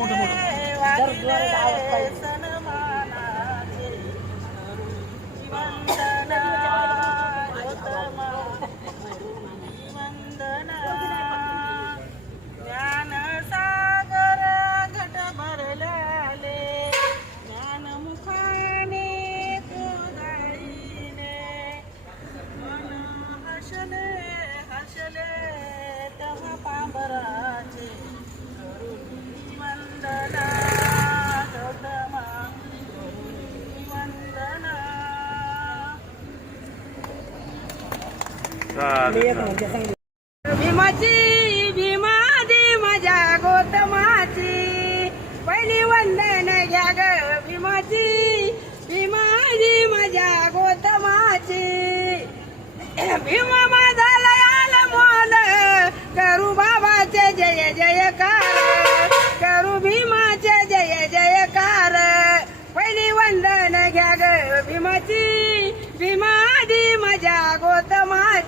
મોટું મોટું भीमाची भीमा सांगितलं. माझ्या गोतमाची. पहिली वंदन घ्या ग भीमाची भीमादी माझ्या गोतमाची. भीमा माझा लयाल मोल करू बाबाचे जय जयकार. करू भीमाचे जय जयकार. पहिली वंदन घ्या ग भीमाची भीमादी माझ्या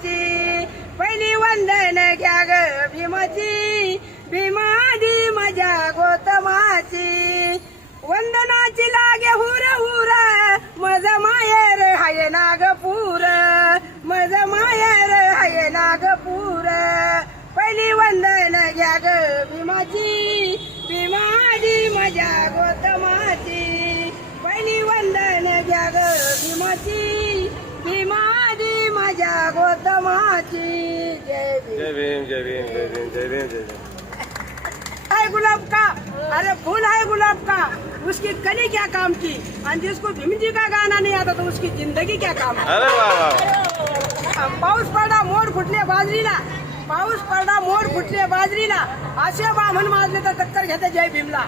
गोतमाची पहिली वंदन घ्या ग भीमाची भीमादी माझ्या गोतमाची. वंदनाची लागे हुर हुर. मज मायर हाय नागपूर. मज मायर हाय नागपूर. पहिली वंदन घ्या ग भीमाची भीमादी माझ्या गोतमाची. पहिली वंदन घ्या ग भीमाची भीमा माझ्या गोतमाची जय भीम जय भीम जय भीम जय भीम जय भीम है गुलाब का अरे फूल है गुलाब का। उसकी कली क्या काम की और जिसको भीम जी का गाना नहीं आता तो उसकी ज़िंदगी क्या काम है? अरे. पाऊस पडला मोड फुटले बाजरीला। पाऊस पडला मोड फुटले बाजरीला। असे बामण माजले तर टक्कर घेते जय भीमला।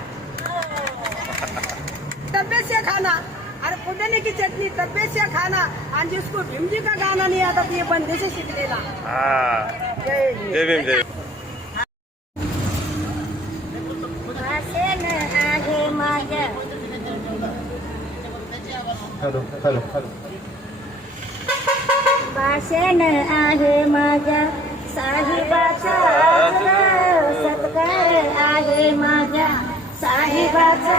तब्येत से खाना। अरे पुदने की चटनी तब्येत से खाना। और जिसको भीम जी का गाना नहीं आता तो ये बंदे से सीख लेना हा। जय भीम जय. भाषण आहे माझ्या हॅलो हॅलो हॅलो। भाषण आहे माझ्या साहिबाचा सत्कार आहे माझ्या साहिबाचा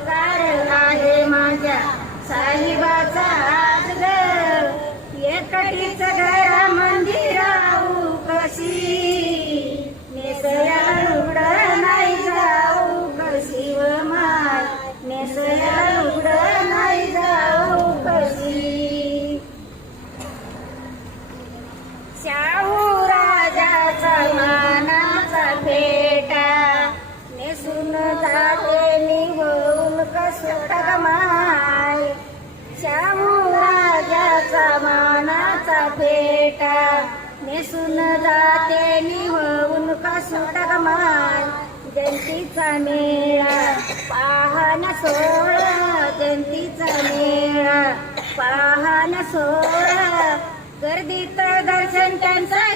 सत्कार आहे माझ्या. साहिबाचा माय. शाहू राजाचा मानाचा फेटा नेसून जाते निघून कसोटा माय जयंतीचा मेळा पाहन सोळा जयंतीचा मेळा. पाहन सोळा गर्दीत दर्शन त्यांचं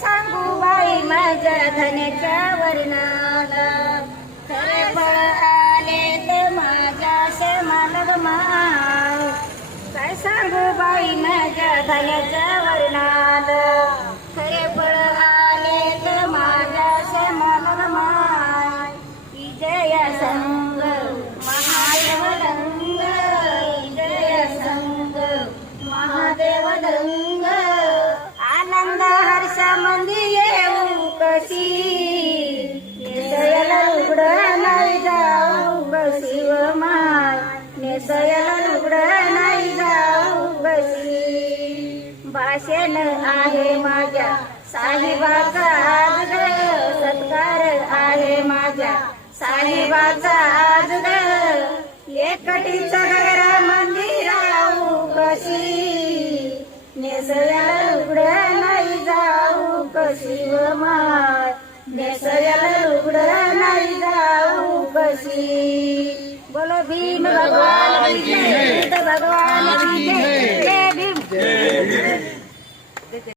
सांगू बाई माझ्या धन्याच्या वर्णाला. खरे फळ आले तर माझ्या शेमाला माय काय सांगू बाई माझ्या धन्याच्या वर्णाला. मंदी येऊ कशी? नेसयाला लुगड नाही जाऊ कशी व माय? नाही जाऊ कशी? भाषण आहे माझ्या साहेबाचा आदर सत्कार आहे माझ्या साहेबाचा